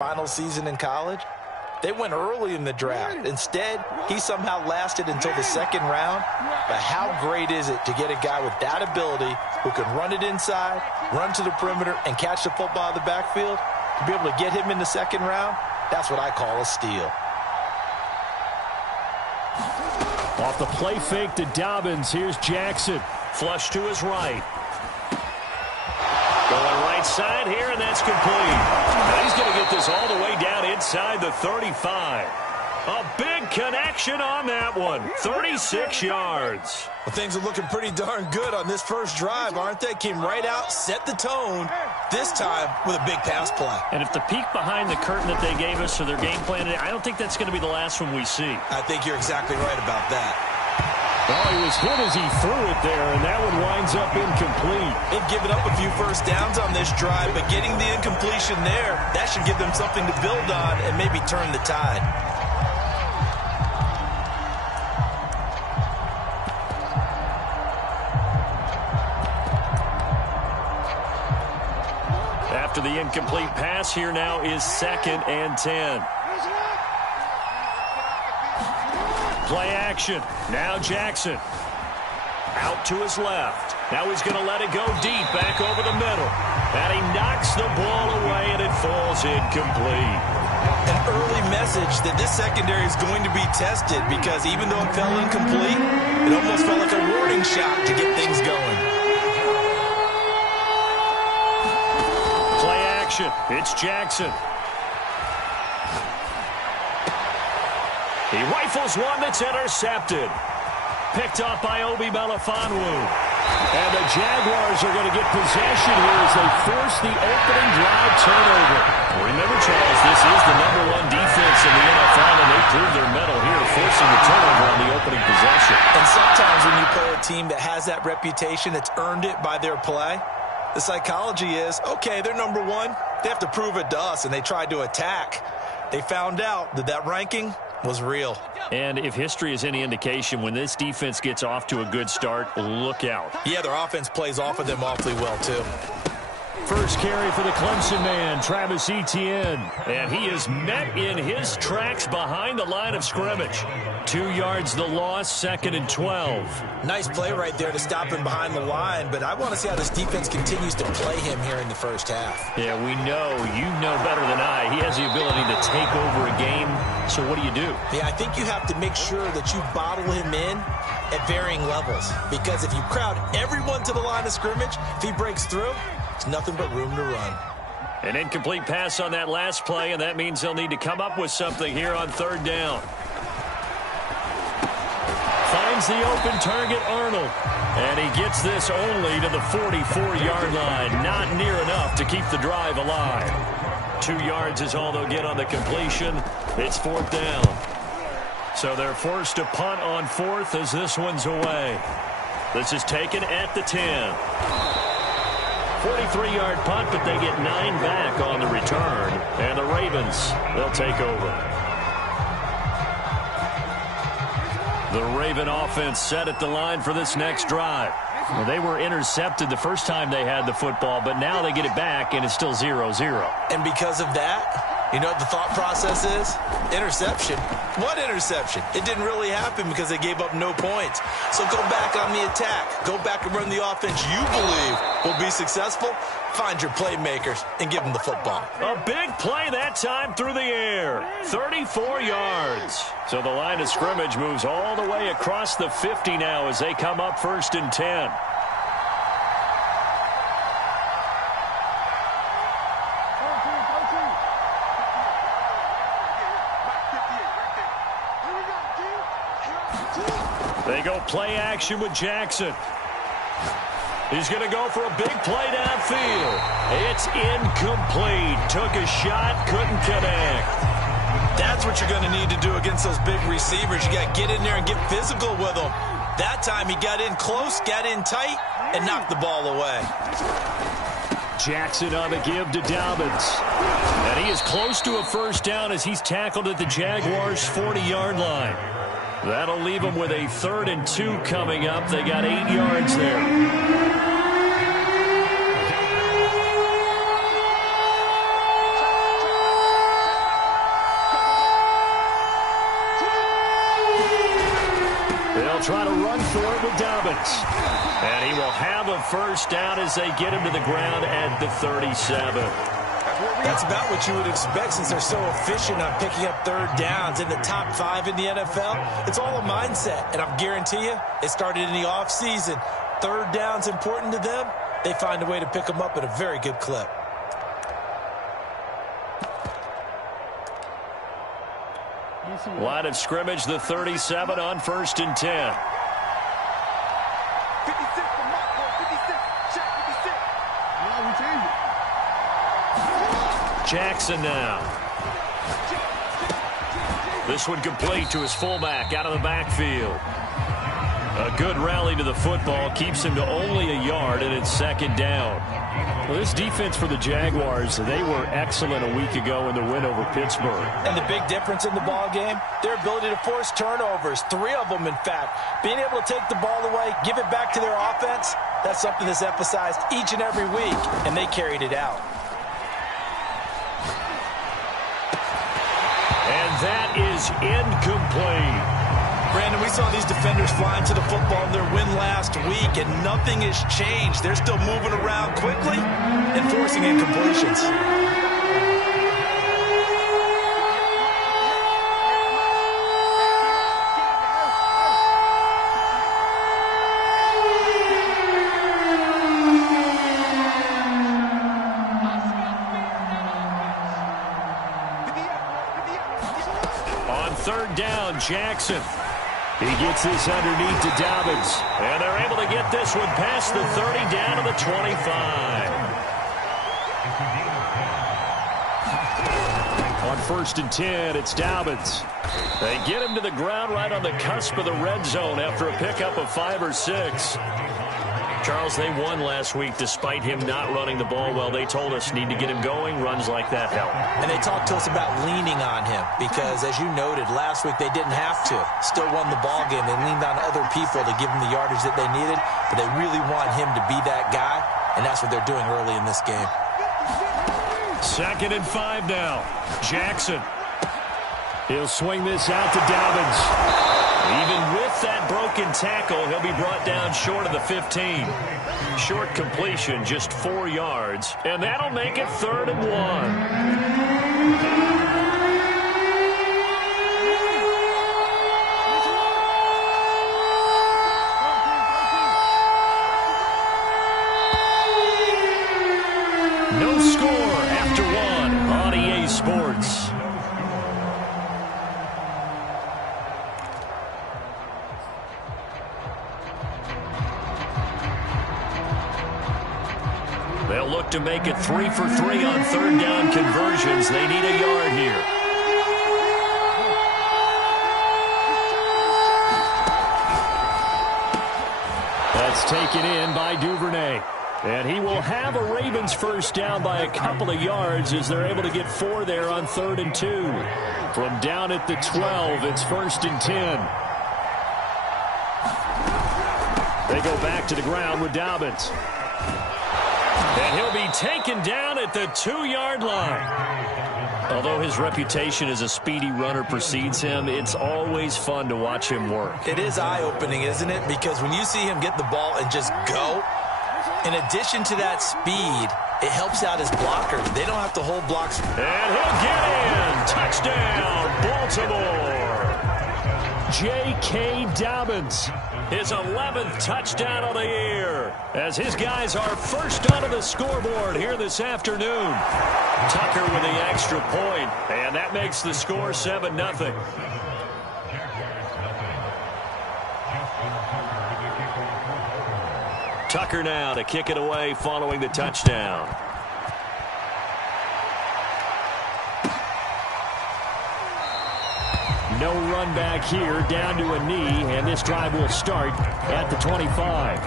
final season in college. They went early in the draft. Instead, he somehow lasted until the second round. But how great is it to get a guy with that ability who can run it inside, run to the perimeter, and catch the football in the backfield? To be able to get him in the second round, that's what I call a steal. Off the play fake to Dobbins. Here's Jackson. Flush to his right. Going right side here, and that's complete. Now he's going to get this all the way down inside the 35. A big connection on that one. 36 yards. Well, things are looking pretty darn good on this first drive, aren't they? Came right out, set the tone, this time with a big pass play. And if the peek behind the curtain that they gave us for their game plan, I don't think that's going to be the last one we see. I think you're exactly right about that. Oh, he was hit as he threw it there, and that one winds up incomplete. They've given up a few first downs on this drive, but getting the incompletion there, that should give them something to build on and maybe turn the tide. After the incomplete pass, here now is 2nd and 10. Play action. Now Jackson. Out to his left. Now he's going to let it go deep back over the middle. And he knocks the ball away, and it falls incomplete. An early message that this secondary is going to be tested because even though it fell incomplete, it almost felt like a warning shot to get things going. Play action. It's Jackson. He rifles one that's intercepted. Picked up by Obi Melifonwu. And the Jaguars are going to get possession here as they force the opening drive turnover. Remember, Charles, this is the #1 defense in the NFL, and they proved their mettle here, forcing the turnover on the opening possession. And sometimes when you play a team that has that reputation, that's earned it by their play, the psychology is, okay, they're #1. They have to prove it to us, and they tried to attack. They found out that that ranking was real. And if history is any indication, when this defense gets off to a good start, look out. Yeah, their offense plays off of them awfully well, too. First carry for the Clemson man, Travis Etienne. And he is met in his tracks behind the line of scrimmage. 2 yards the loss, 2nd and 12. Nice play right there to stop him behind the line, but I want to see how this defense continues to play him here in the first half. Yeah, we know, you know better than I, he has the ability to take over a game. So what do? Yeah, I think you have to make sure that you bottle him in at varying levels, because if you crowd everyone to the line of scrimmage, if he breaks through, it's nothing but room to run. An incomplete pass on that last play, and that means they'll need to come up with something here on 3rd down. Finds the open target, Arnold. And he gets this only to the 44-yard line. Not near enough to keep the drive alive. 2 yards is all they'll get on the completion. It's 4th down. So they're forced to punt on 4th as this one's away. This is taken at the 10. 43-yard punt, but they get 9 back on the return. And the Ravens, they'll take over. The Raven offense set at the line for this next drive. Well, they were intercepted the first time they had the football, but now they get it back, and it's still 0-0. And because of that, you know what the thought process is? Interception. What interception? It didn't really happen because they gave up no points. So go back on the attack. Go back and run the offense you believe will be successful. Find your playmakers and give them the football. A big play that time through the air. 34 yards. So the line of scrimmage moves all the way across the 50 now as they come up 1st and 10. They go play action with Jackson. He's going to go for a big play downfield. It's incomplete. Took a shot, couldn't connect. That's what you're going to need to do against those big receivers. You got to get in there and get physical with them. That time he got in close, got in tight, and knocked the ball away. Jackson on the give to Dobbins. And he is close to a first down as he's tackled at the Jaguars' 40-yard line. That'll leave them with a 3rd and 2 coming up. They got 8 yards there. They'll try to run for it with Dobbins. And he will have a first down as they get him to the ground at the 37. That's about what you would expect since they're so efficient on picking up third downs in the top 5 in the NFL. It's all a mindset, and I guarantee you it started in the offseason. Third down's important to them. They find a way to pick them up at a very good clip. Line of scrimmage, the 37 on 1st and 10. Jackson now. This one complete to his fullback out of the backfield. A good rally to the football keeps him to only a yard, and it's 2nd down. Well, this defense for the Jaguars, they were excellent a week ago in the win over Pittsburgh. And the big difference in the ball game, their ability to force turnovers, 3 of them in fact. Being able to take the ball away, give it back to their offense, that's something that's emphasized each and every week, and they carried it out. And that is incomplete. Brandon, we saw these defenders flying to the football in their win last week, and nothing has changed. They're still moving around quickly and forcing incompletions. On 3rd down, Jackson. He gets this underneath to Dobbins. And they're able to get this one past the 30 down to the 25. On 1st and 10, it's Dobbins. They get him to the ground right on the cusp of the red zone after a pickup of 5 or 6. Charles, they won last week despite him not running the ball well. They told us need to get him going. Runs like that help. And they talked to us about leaning on him because, as you noted, last week they didn't have to. Still won the ball game. They leaned on other people to give them the yardage that they needed, but they really want him to be that guy, and that's what they're doing early in this game. 2nd and 5 now. Jackson. He'll swing this out to Dobbins. Even with that broken tackle, he'll be brought down short of the 15. Short completion, just 4 yards. And that'll make it 3rd and 1. No score after 1 on EA Sports. They'll look to make it 3 for 3 on 3rd down conversions. They need a yard here. That's taken in by Duvernay. And he will have a Ravens first down by a couple of yards as they're able to get 4 there on 3rd and 2. From down at the 12, it's 1st and 10. They go back to the ground with Dobbins. And he'll be taken down at the 2-yard line. Although his reputation as a speedy runner precedes him, it's always fun to watch him work. It is eye-opening, isn't it? Because when you see him get the ball and just go, in addition to that speed, it helps out his blockers. They don't have to hold blocks. And he'll get in. Touchdown, Baltimore. J.K. Dobbins, his 11th touchdown of the year, as his guys are first onto the scoreboard here this afternoon. Tucker with the extra point, and that makes the score 7-0. Tucker now to kick it away following the touchdown. No run back here, down to a knee, and this drive will start at the 25.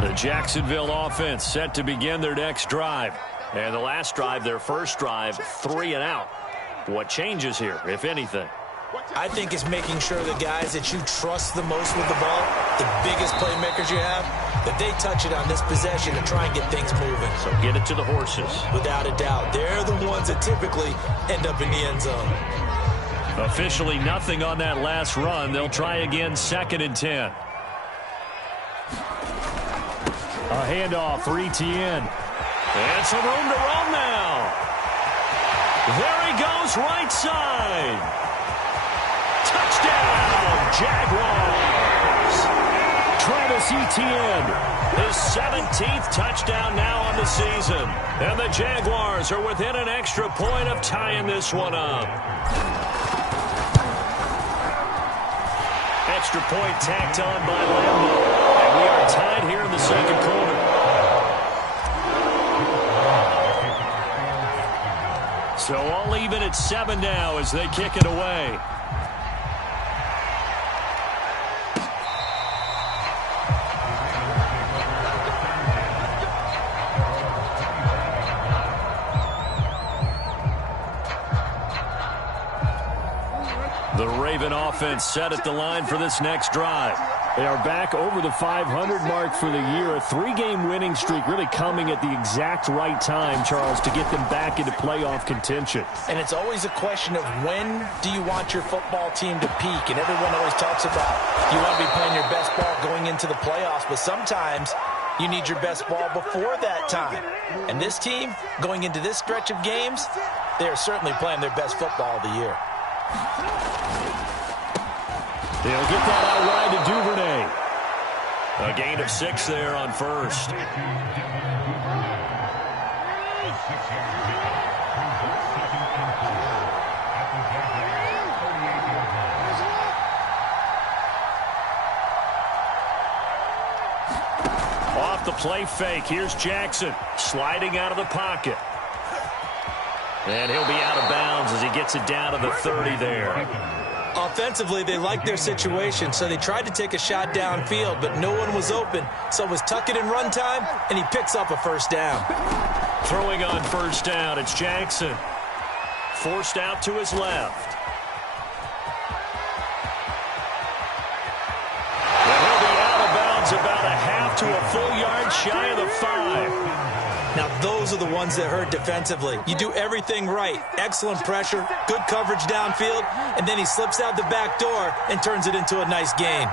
The Jacksonville offense set to begin their next drive. And the last drive, their first drive, 3 and out. What changes here, if anything? I think it's making sure the guys that you trust the most with the ball, the biggest playmakers you have, that they touch it on this possession to try and get things moving. So get it to the horses. Without a doubt. They're the ones that typically end up in the end zone. Officially nothing on that last run. They'll try again, 2nd and 10. A handoff for Etienne. And some room to run now. There he goes, right side. Touchdown, Jaguars. Travis Etienne, his 17th touchdown now on the season. And the Jaguars are within an extra point of tying this one up. Extra point tacked on by Lambo. And we are tied here in the second quarter. So all even at 7 now as they kick it away. The Raven offense set at the line for this next drive. They are back over the 500 mark for the year. A 3-game winning streak really coming at the exact right time, Charles, to get them back into playoff contention. And it's always a question of when do you want your football team to peak? And everyone always talks about you want to be playing your best ball going into the playoffs, but sometimes you need your best ball before that time. And this team, going into this stretch of games, they are certainly playing their best football of the year. They'll get that out wide to Duvernay. A gain of 6 there on first. Off the play fake, here's Jackson sliding out of the pocket. And he'll be out of bounds as he gets it down to the 30 there. Offensively, they liked their situation, so they tried to take a shot downfield, but no one was open. So it was tuck it in run time, and he picks up a first down. Throwing on first down, it's Jackson. Forced out to his left. And he'll be out of bounds about a half to a full yard shy of the 5. Now, those are the ones that hurt defensively. You do everything right. Excellent pressure, good coverage downfield, and then he slips out the back door and turns it into a nice gain.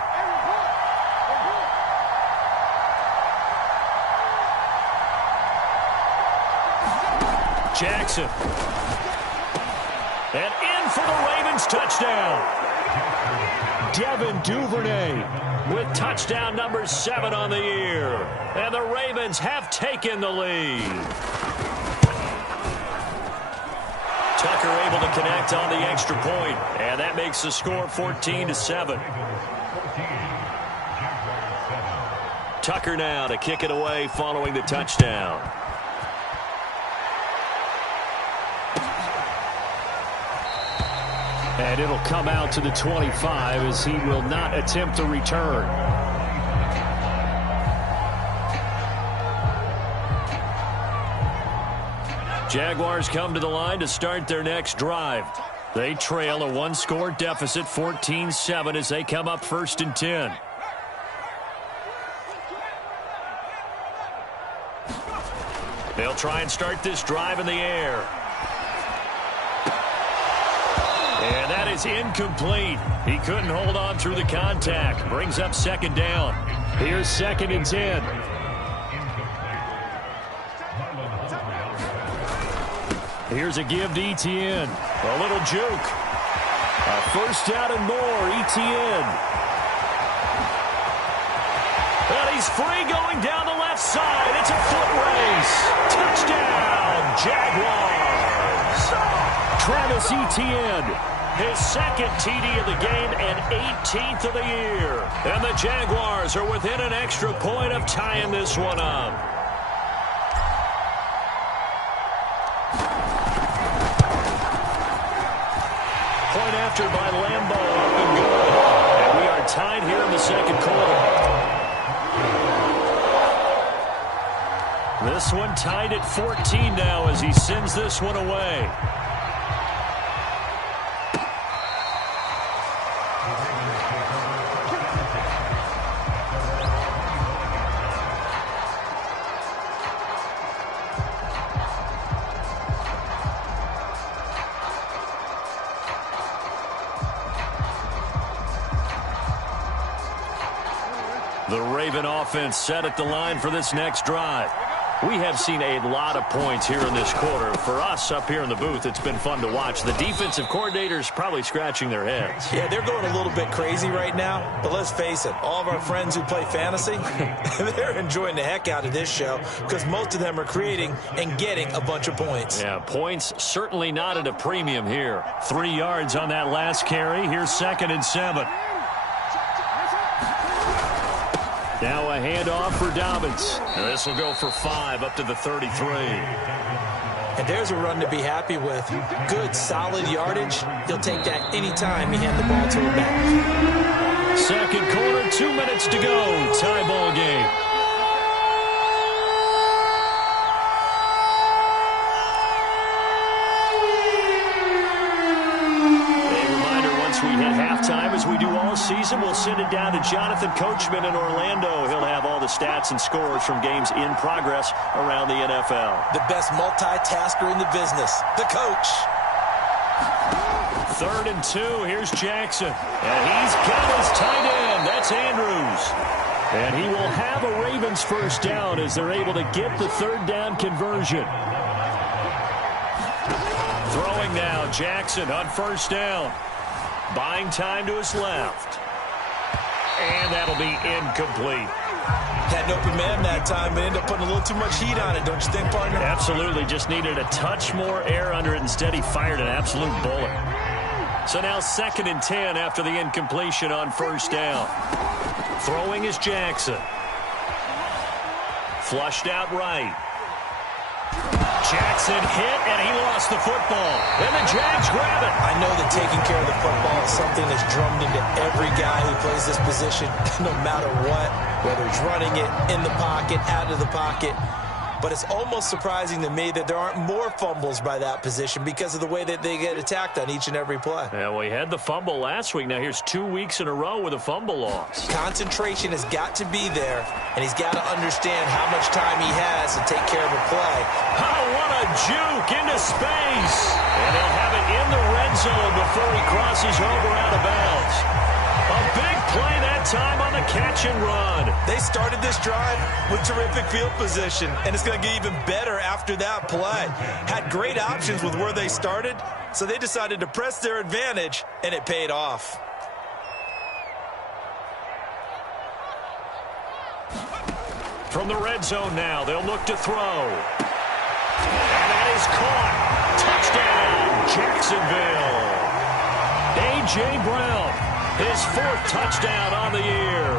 Jackson. And in for the Ravens touchdown. Devin Duvernay with touchdown number 7 on the year. And the Ravens have taken the lead. Tucker able to connect on the extra point, and that makes the score 14-7. Tucker now to kick it away following the touchdown. And it'll come out to the 25 as he will not attempt to return. Jaguars come to the line to start their next drive. They trail a 1-score deficit, 14-7, as they come up 1st and 10. They'll try and start this drive in the air. And that is incomplete. He couldn't hold on through the contact. Brings up 2nd down. Here's 2nd and 10. Here's a give to Etienne. A little juke. A first down and more. Etienne. And he's free going down the left side. It's a foot race. Touchdown, Jaguars. Travis Etienne, his 2nd TD of the game and 18th of the year. And the Jaguars are within an extra point of tying this one up. Point after by Lambo, up and good. And we are tied here in the second quarter. This one tied at 14 now as he sends this one away. The Raven offense set at the line for this next drive. We have seen a lot of points here in this quarter. For us up here in the booth, it's been fun to watch. The defensive coordinators probably scratching their heads. Yeah, they're going a little bit crazy right now. But let's face it, all of our friends who play fantasy, they're enjoying the heck out of this show because most of them are creating and getting a bunch of points. Yeah, points certainly not at a premium here. 3 yards on that last carry. Here's 2nd and 7. Now a handoff for Dobbins. This will go for 5 up to the 33. And there's a run to be happy with. Good, solid yardage. He'll take that anytime you hand the ball to him back. Second quarter, 2 minutes to go. Tie ball game. We hit halftime, as we do all season. We'll send it down to Jonathan Coachman in Orlando. He'll have all the stats and scores from games in progress around the NFL. The best multitasker in the business, the coach. 3rd and 2. Here's Jackson. And he's got his tight end. That's Andrews. And he will have a Ravens first down as they're able to get the 3rd down conversion. Throwing now, Jackson on first down. Buying time to his left. And that'll be incomplete. Had an open man that time, but ended up putting a little too much heat on it, don't you think, partner? Absolutely. Just needed a touch more air under it. Instead, he fired an absolute bullet. So now 2nd and 10 after the incompletion on first down. Throwing is Jackson. Flushed out right. Jackson hit, and he lost the football. And the Jags grab it. I know that taking care of the football is something that's drummed into every guy who plays this position, no matter what, whether he's running it, in the pocket, out of the pocket. But it's almost surprising to me that there aren't more fumbles by that position because of the way that they get attacked on each and every play. Yeah, well, he had the fumble last week. Now here's 2 weeks in a row with a fumble loss. Concentration has got to be there, and he's got to understand how much time he has to take care of a play. Oh, what a juke into space. And he'll have it in the red zone before he crosses over out of bounds. A big play that time on the catch and run. They started this drive with terrific field position, and it's going to get even better after that play. Had great options with where they started, so they decided to press their advantage, and it paid off. From the red zone now, they'll look to throw. And that is caught. Touchdown, Jacksonville. A.J. Brown. His 4th touchdown on the year.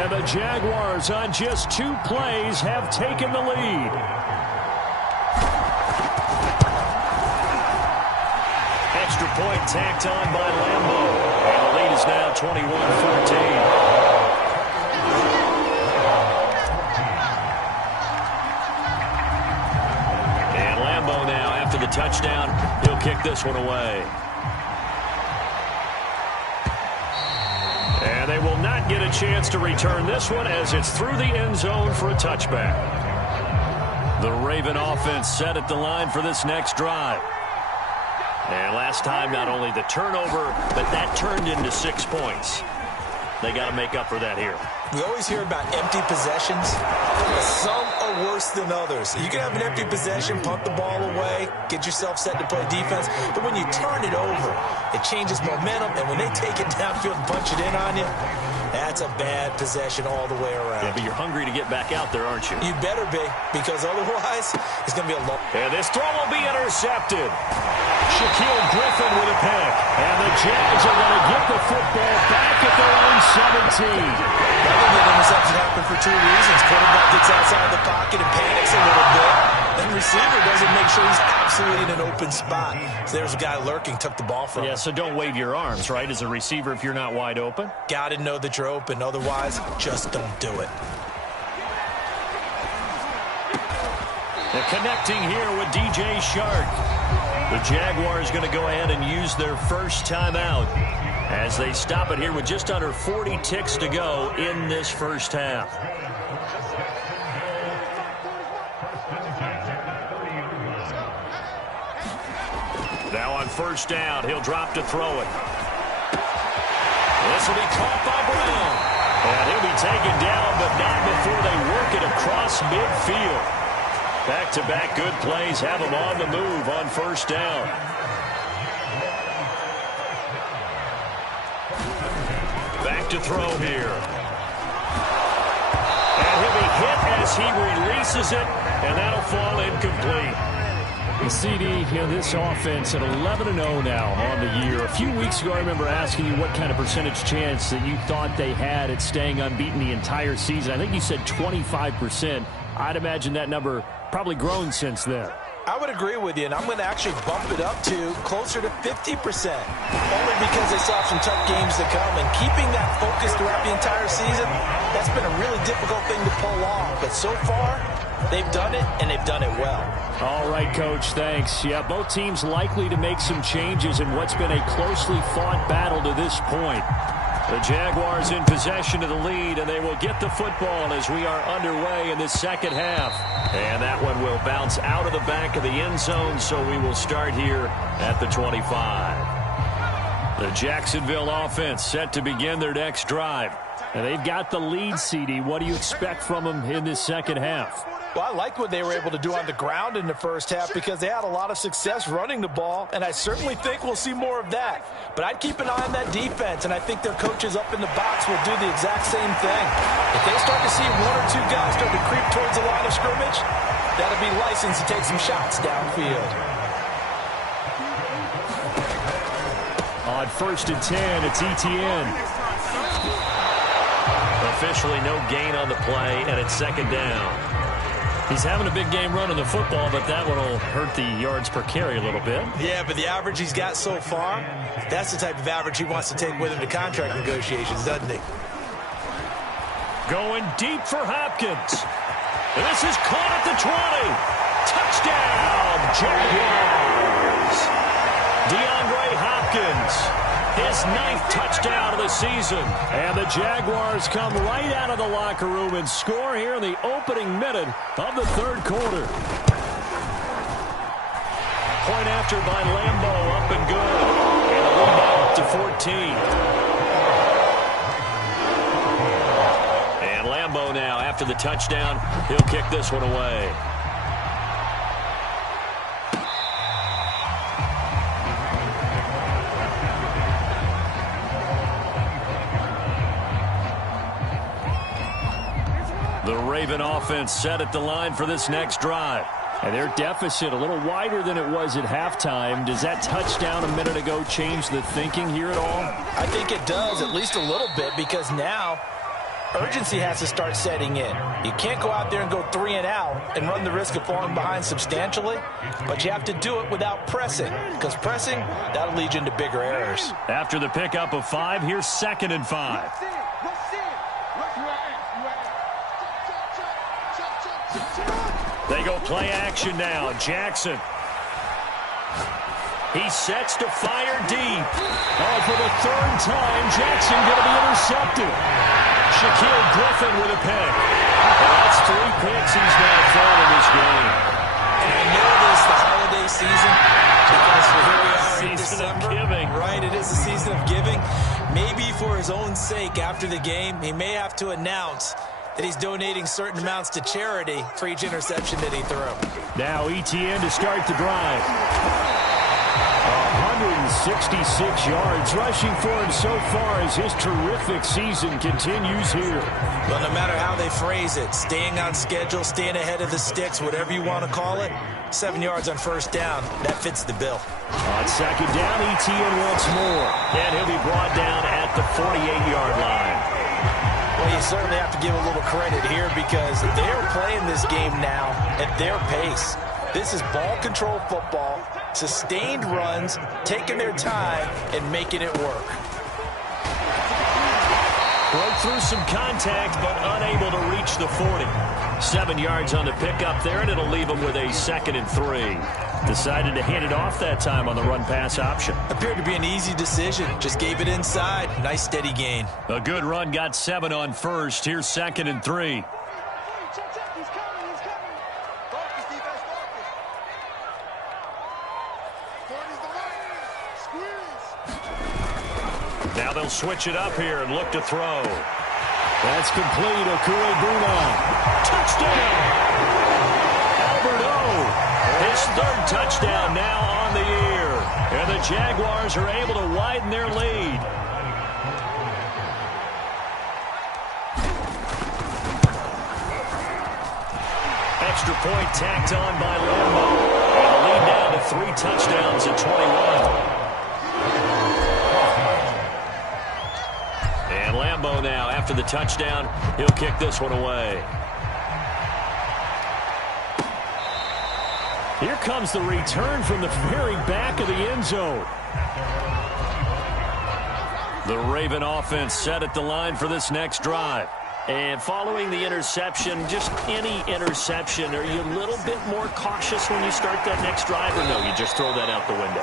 And the Jaguars on just 2 plays have taken the lead. Extra point tacked on by Lambo. And the lead is now 21-14. And Lambo now, after the touchdown, he'll kick this one away. And they will not get a chance to return this one as it's through the end zone for a touchback. The Raven offense set at the line for this next drive. And last time, not only the turnover, but that turned into 6 points. They got to make up for that here. We always hear about empty possessions. Some are worse than others. You can have an empty possession, punt the ball away, get yourself set to play defense. But when you turn it over, it changes momentum. And when they take it downfield and punch it in on you, that's a bad possession all the way around. Yeah, but you're hungry to get back out there, aren't you? You better be, because otherwise it's going to be a long... And this throw will be intercepted. Shaquille Griffin with a pick. And the Jags are going to get the football back at their own 17. I think that interception happened for 2 reasons. Quarterback gets outside the pocket and panics a little bit. Then receiver doesn't make sure he's absolutely in an open spot. So there's a guy lurking, took the ball from him. Yeah, so don't wave your arms, right, as a receiver if you're not wide open? Got to know that you're open. Otherwise, just don't do it. They're connecting here with DJ Shark. The Jaguars going to go ahead and use their first timeout as they stop it here with just under 40 ticks to go in this first half. Now on first down, he'll drop to throw it. This will be caught by Brown. And he'll be taken down, but not before they work it across midfield. Back-to-back good plays have him on the move on first down. Back to throw here. And he'll be hit as he releases it, and that'll fall incomplete. The CD, this offense at 11-0 now on the year. A few weeks ago, I remember asking you what kind of percentage chance that you thought they had at staying unbeaten the entire season. I think you said 25%. I'd imagine that number probably grown since then. I would agree with you, and I'm going to actually bump it up to closer to 50%, only because they saw some tough games to come, and keeping that focus throughout the entire season, that's been a really difficult thing to pull off. But so far, they've done it, and they've done it well. All right, Coach, thanks. Yeah, both teams likely to make some changes in what's been a closely fought battle to this point. The Jaguars in possession of the lead, and they will get the football as we are underway in the second half. And that one will bounce out of the back of the end zone, so we will start here at the 25. The Jacksonville offense set to begin their next drive. And they've got the lead, CD. What do you expect from them in this second half? Well, I like what they were able to do on the ground in the first half because they had a lot of success running the ball, and I certainly think we'll see more of that. But I'd keep an eye on that defense, and I think their coaches up in the box will do the exact same thing. If they start to see one or two guys start to creep towards the line of scrimmage, that'll be licensed to take some shots downfield. On 1st and 10, it's Etienne. Officially no gain on the play, and it's second down. He's having a big game running the football, but that one will hurt the yards per carry a little bit. Yeah, but the average he's got so far, that's the type of average he wants to take with him to contract negotiations, doesn't he? Going deep for Hopkins. And this is caught at the 20. Touchdown, Jaguars. DeAndre Hopkins, his 9th touchdown of the season. And the Jaguars come right out of the locker room and score here in the opening minute of the third quarter. Point after by Lambeau, up and good. And a lead up to 14. And Lambeau now, after the touchdown, he'll kick this one away. The Raven offense set at the line for this next drive. And their deficit a little wider than it was at halftime. Does that touchdown a minute ago change the thinking here at all? I think it does, at least a little bit, because now urgency has to start setting in. You can't go out there and go 3 and out and run the risk of falling behind substantially, but you have to do it without pressing, because pressing, that'll lead you into bigger errors. After the pickup of 5, here's 2nd and 5. They go play action now. Jackson. He sets to fire deep. Oh, for the 3rd time, Jackson going to be intercepted. Shaquille Griffin with a pick. And that's 3 picks he's now thrown in this game. And I know this, the holiday season, because here we are in Season of December. giving. Right, it is the season of giving. Maybe for his own sake after the game, he may have to announce that he's donating certain amounts to charity for each interception that he threw. Now Etienne to start the drive. 166 yards rushing for him so far as his terrific season continues here. Well, no matter how they phrase it, staying on schedule, staying ahead of the sticks, whatever you want to call it, 7 yards on 1st down, that fits the bill. On 2nd down, Etienne wants more. And he'll be brought down at the 48-yard line. Well, you certainly have to give a little credit here because they're playing this game now at their pace. This is ball control football, sustained runs, taking their time, and making it work. Broke through some contact, but unable to reach the 40. 7 yards on the pickup there, and it'll leave him with a 2nd and 3. Decided to hand it off that time on the run-pass option. Appeared to be an easy decision. Just gave it inside. Nice steady gain. A good run, got 7 on 1st. Here's 2nd and 3. Now they'll switch it up here and look to throw. That's complete. Okure-Buna. Touchdown. Albert O. His third touchdown now on the year. And the Jaguars are able to widen their lead. Extra point tacked on by Lambo. And the lead down to 3 touchdowns at 21. And Lambo now, after the touchdown, he'll kick this one away. Here comes the return from the very back of the end zone. The Raven offense set at the line for this next drive. And following the interception, just any interception, are you a little bit more cautious when you start that next drive, or no, you just throw that out the window?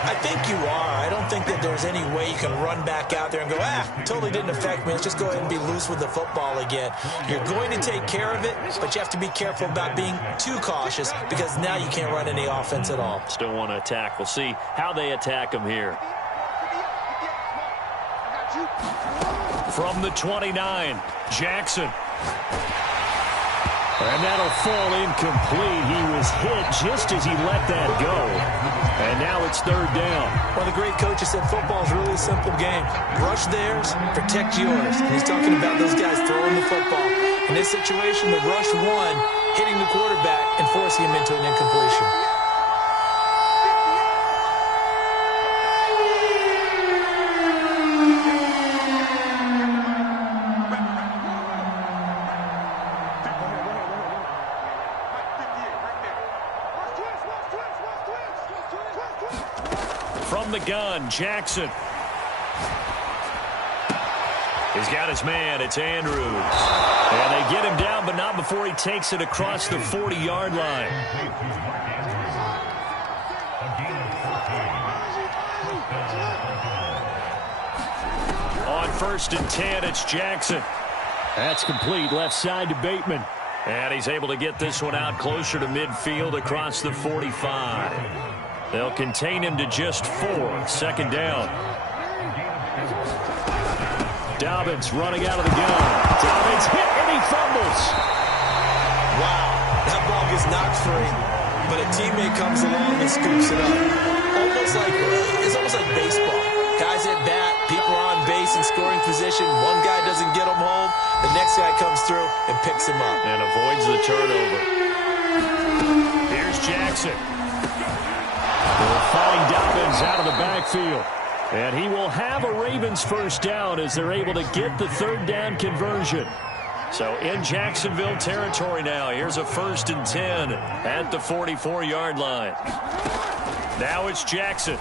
I think you are. I don't think that there's any way you can run back out there and go, totally didn't affect me. Let's just go ahead and be loose with the football again. You're going to take care of it, but you have to be careful about being too cautious because now you can't run any offense at all. Still want to attack. We'll see how they attack them here. From the 29, Jackson. And that'll fall incomplete. He was hit just as he let that go. And now it's third down. Well, the great coach has said football is really a simple game. Rush theirs, protect yours. And he's talking about those guys throwing the football. In this situation, the rush one, hitting the quarterback and forcing him into an incompletion. From the gun, Jackson. He's got his man. It's Andrews. And they get him down, but not before he takes it across the 40-yard line. On 1st and 10, it's Jackson. That's complete. Left side to Bateman. And he's able to get this one out closer to midfield across the 45. They'll contain him to just 4. 2nd down. Dobbins running out of the gun. Dobbins hit and he fumbles. Wow, that ball gets knocked free, but a teammate comes along and scoops it up. It's almost like baseball. Guys at bat, people are on base in scoring position. One guy doesn't get him home. The next guy comes through and picks him up. And avoids the turnover. Here's Jackson. They'll find Dobbins out of the backfield. And he will have a Ravens first down as they're able to get the 3rd down conversion. So in Jacksonville territory now. Here's a 1st and 10 at the 44-yard line. Now it's Jackson.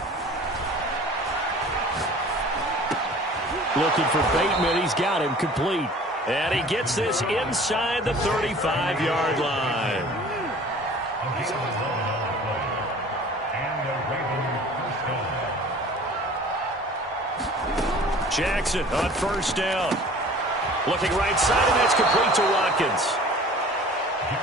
Looking for Bateman. He's got him complete. And he gets this inside the 35-yard line. Jackson on 1st down. Looking right side, and that's complete to Watkins.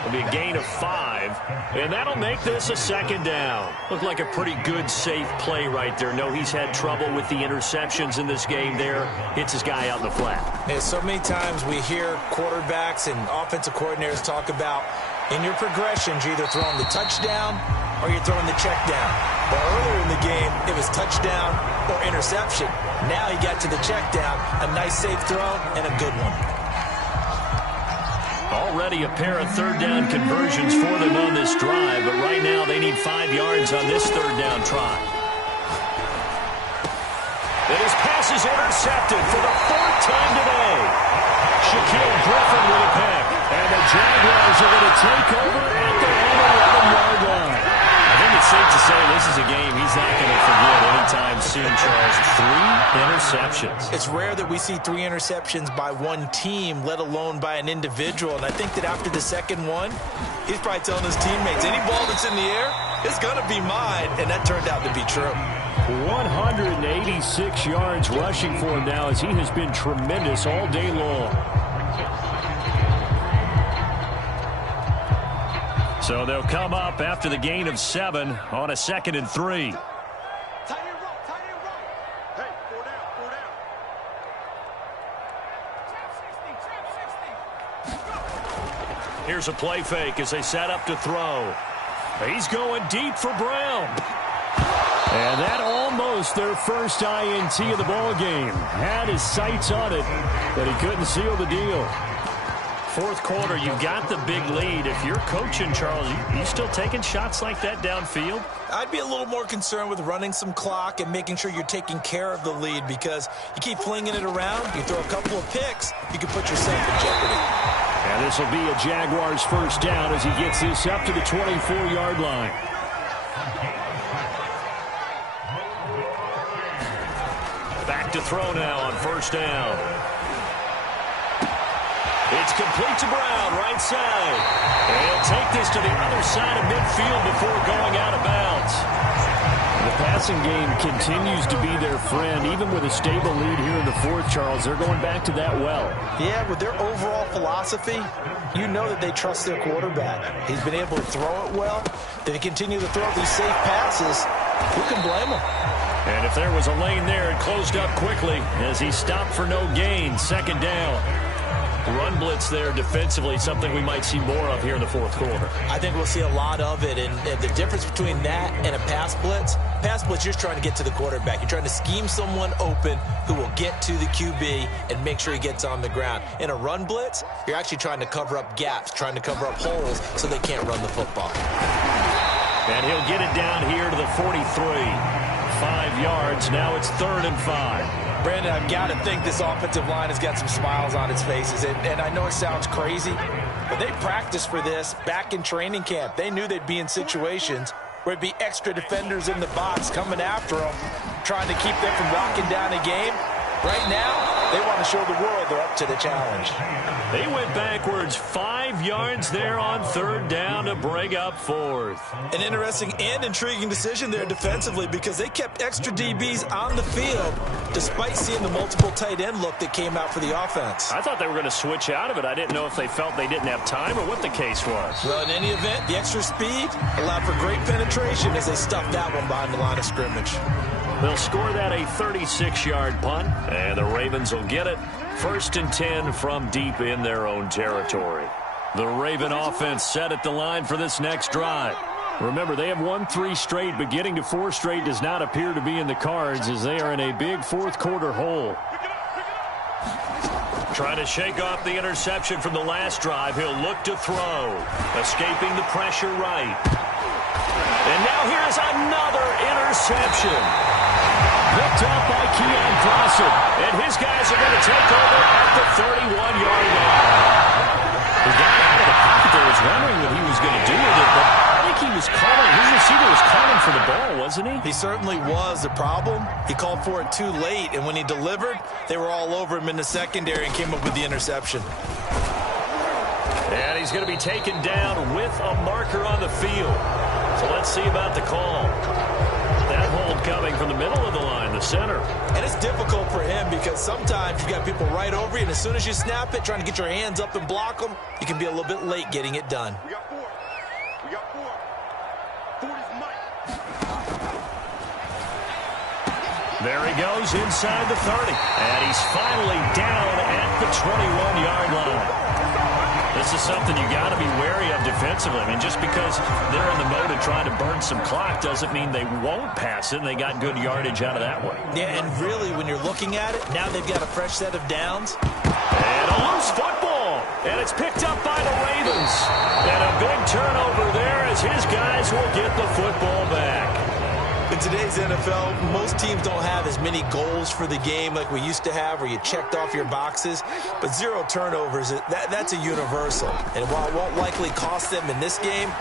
It'll be a gain of 5, and that'll make this a 2nd down. Looked like a pretty good, safe play right there. No, he's had trouble with the interceptions in this game there. Hits his guy out in the flat. Yeah, so many times we hear quarterbacks and offensive coordinators talk about in your progressions, you're either throwing the touchdown or you're throwing the check down. Well, earlier in the game, it was touchdown or interception. Now he got to the check down, a nice safe throw, and a good one. Already a pair of 3rd down conversions for them on this drive, but right now they need 5 yards on this 3rd down try. And his pass is intercepted for the 4th time today. Shaquille Griffin with a pick. And the Jaguars are going to take over at their own 11-yard line. I think it's safe to say this is a game he's not going to forget anytime soon, Charles. 3 interceptions. It's rare that we see 3 interceptions by one team, let alone by an individual. And I think that after the 2nd one, he's probably telling his teammates, any ball that's in the air, it's going to be mine. And that turned out to be true. 186 yards rushing for him now as he has been tremendous all day long. So they'll come up after the gain of 7 on a 2nd and 3. Here's a play fake as they set up to throw. He's going deep for Brown. And that almost their first INT of the ball game. Had his sights on it, but he couldn't seal the deal. Fourth quarter, you got the big lead. If you're coaching, Charles, you still taking shots like that downfield? I'd be a little more concerned with running some clock and making sure you're taking care of the lead, because you keep flinging it around, you throw a couple of picks, you can put yourself in jeopardy. And this will be a Jaguars first down as he gets this up to the 24-yard line. Back to throw now on first down. It's complete to Brown, right side. And he'll take this to the other side of midfield before going out of bounds. The passing game continues to be their friend. Even with a stable lead here in the fourth, Charles, they're going back to that well. Yeah, with their overall philosophy, you know that they trust their quarterback. He's been able to throw it well. They continue to throw these safe passes. Who can blame them? And if there was a lane there, it closed up quickly as he stopped for no gain. Second down. Run blitz there defensively, something we might see more of here in the fourth quarter. I think we'll see a lot of it, and the difference between that and a pass blitz, you're just trying to get to the quarterback. You're trying to scheme someone open who will get to the QB and make sure he gets on the ground. In a run blitz, you're actually trying to cover up gaps, trying to cover up holes so they can't run the football. And he'll get it down here to the 43. 5 yards. Now it's 3rd and 5. Brandon, I've got to think this offensive line has got some smiles on its faces. And I know it sounds crazy, but they practiced for this back in training camp. They knew they'd be in situations where it'd be extra defenders in the box coming after them, trying to keep them from locking down a game. Right now, they want to show the world they're up to the challenge. They went backwards 5 yards there on 3rd down to bring up 4th. An interesting and intriguing decision there defensively, because they kept extra DBs on the field despite seeing the multiple tight end look that came out for the offense. I thought they were going to switch out of it. I didn't know if they felt they didn't have time or what the case was. Well, in any event, the extra speed allowed for great penetration as they stuffed that one behind the line of scrimmage. They'll score that a 36-yard punt, and the Ravens will get it. 1st and 10 from deep in their own territory. The Raven offense set at the line for this next drive. Remember, they have won 3 straight, but getting to 4 straight does not appear to be in the cards as they are in a big fourth quarter hole. Trying to shake off the interception from the last drive. He'll look to throw. Escaping the pressure right. And now here's another interception. Picked up by Keon Clausen. And his guys are going to take over at the 31-yard line. He got out of the pocket there. Was wondering what he was going to do with it, but I think he was calling. His receiver was calling for the ball, wasn't he? He certainly was. The problem, he called for it too late, and when he delivered, they were all over him in the secondary and came up with the interception. And he's going to be taken down with a marker on the field. So let's see about the call. That hold coming from the middle of the line, the center. And it's difficult for him because sometimes you got people right over you, and as soon as you snap it, trying to get your hands up and block them, you can be a little bit late getting it done. We got 4. We got 4. 40's Mike. There he goes inside the 30. And he's finally down at the 21-yard line. This is something you got to be wary of defensively. I mean, just because they're in the mode of trying to burn some clock doesn't mean they won't pass it, and they got good yardage out of that one. Yeah, and really, when you're looking at it, now they've got a fresh set of downs. And a loose football. And it's picked up by the Ravens. And a big turnover there as his guys will get the football back. In today's NFL, most teams don't have as many goals for the game like we used to have, where you checked off your boxes. But 0 turnovers, that's a universal. And while it won't likely cost them in this game,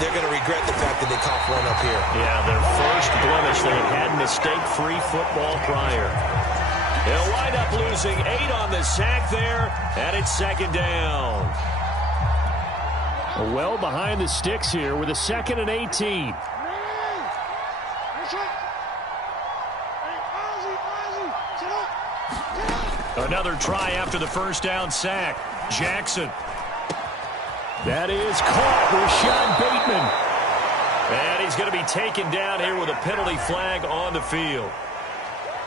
they're going to regret the fact that they coughed one up here. Yeah, their first blemish. They had mistake-free football prior. They'll wind up losing 8 on the sack there, and it's 2nd down. Well behind the sticks here with a 2nd and 18. Another try after the first down sack. Jackson. That is caught with Sean Bateman. And he's going to be taken down here with a penalty flag on the field.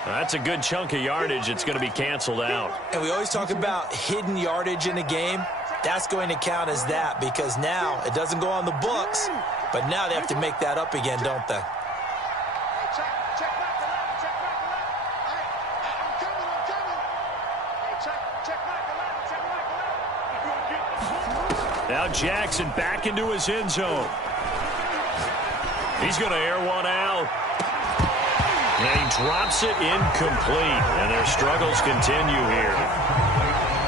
That's a good chunk of yardage. It's going to be canceled out. And we always talk about hidden yardage in a game. That's going to count as that because now it doesn't go on the books, but now they have to make that up again, don't they? Now Jackson back into his end zone. He's going to air one out. And he drops it incomplete. And their struggles continue here.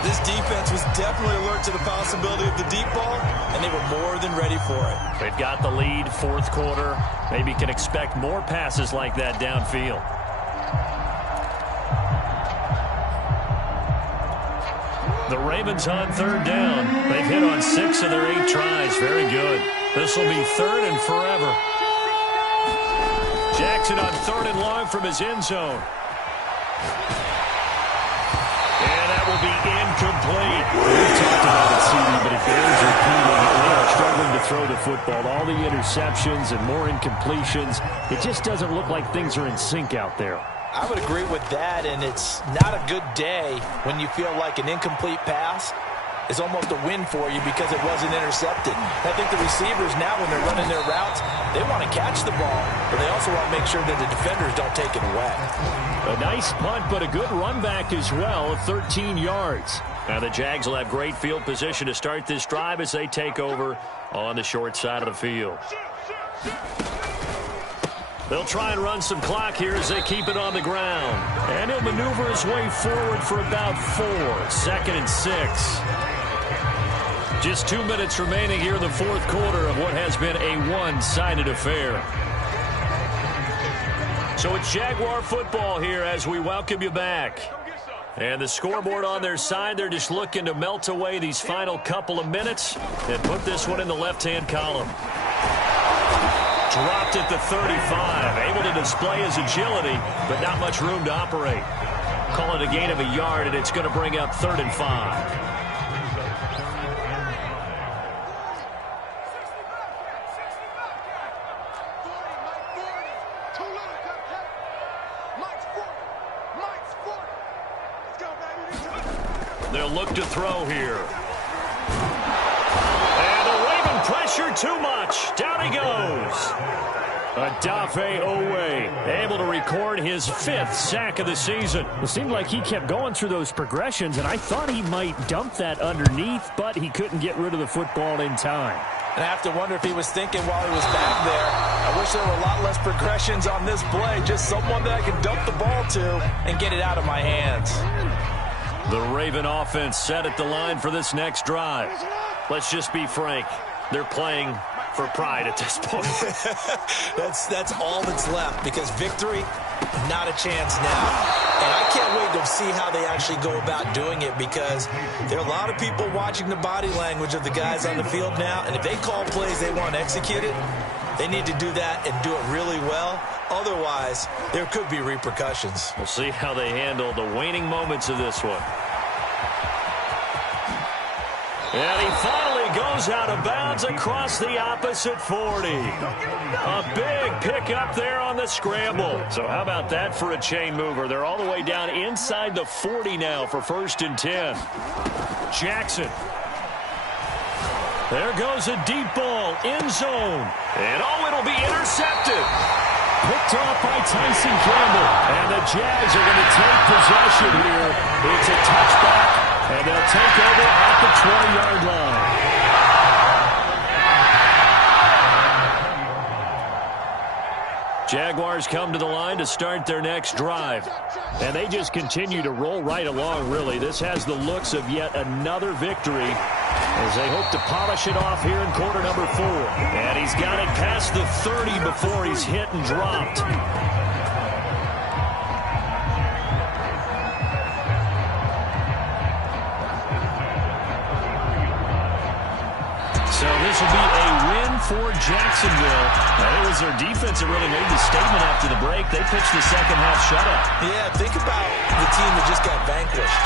This defense was definitely alert to the possibility of the deep ball, and they were more than ready for it. They've got the lead, fourth quarter. Maybe can expect more passes like that downfield. The Ravens on third down. They've hit on 6 of their 8 tries. Very good. This will be third and forever. Jackson on third and long from his end zone. And that will be incomplete. We've talked about it, CD, but it bears repeating. They are struggling to throw the football. All the interceptions and more incompletions. It just doesn't look like things are in sync out there. I would agree with that, and it's not a good day when you feel like an incomplete pass is almost a win for you because it wasn't intercepted. I think the receivers now, when they're running their routes, they want to catch the ball, but they also want to make sure that the defenders don't take it away. A nice punt, but a good run back as well of 13 yards. Now the Jags will have great field position to start this drive as they take over on the short side of the field. They'll try and run some clock here as they keep it on the ground. And he'll maneuver his way forward for about 4. 2nd and 6. Just 2 minutes remaining here in the fourth quarter of what has been a one-sided affair. So it's Jaguar football here as we welcome you back. And the scoreboard on their side, they're just looking to melt away these final couple of minutes and put this one in the left-hand column. Dropped at the 35. Able to display his agility, but not much room to operate. Call it a gain of a yard, and it's going to bring up 3rd and 5. They'll look to throw here. And the Raven pressure too much. Down he goes. Adafe Owe able to record his 5th sack of the season. It seemed like he kept going through those progressions, and I thought he might dump that underneath, but he couldn't get rid of the football in time. And I have to wonder if he was thinking while he was back there, I wish there were a lot less progressions on this play, just someone that I can dump the ball to and get it out of my hands. The Raven offense set at the line for this next drive. Let's just be frank. They're playing for pride at this point. That's all that's left because victory, not a chance now. And I can't wait to see how they actually go about doing it because there are a lot of people watching the body language of the guys on the field now. And if they call plays they want executed, they need to do that and do it really well. Otherwise, there could be repercussions. We'll see how they handle the waning moments of this one. And he finally goes out of bounds across the opposite 40. A big pickup there on the scramble. So how about that for a chain mover? They're all the way down inside the 40 now for 1st and 10. Jackson. There goes a deep ball, end zone. And oh, it'll be intercepted. Picked off by Tyson Campbell. And the Jags are going to take possession here. It's a touchback. And they'll take over at the 20-yard line. Jaguars come to the line to start their next drive. And they just continue to roll right along, really. This has the looks of yet another victory as they hope to polish it off here in quarter number 4. And he's got it past the 30 before he's hit and dropped. So this will be a win for Jacksonville. It was their defense that really made the statement after the break. They pitched the second half shutout. Yeah, think about the team that just got vanquished.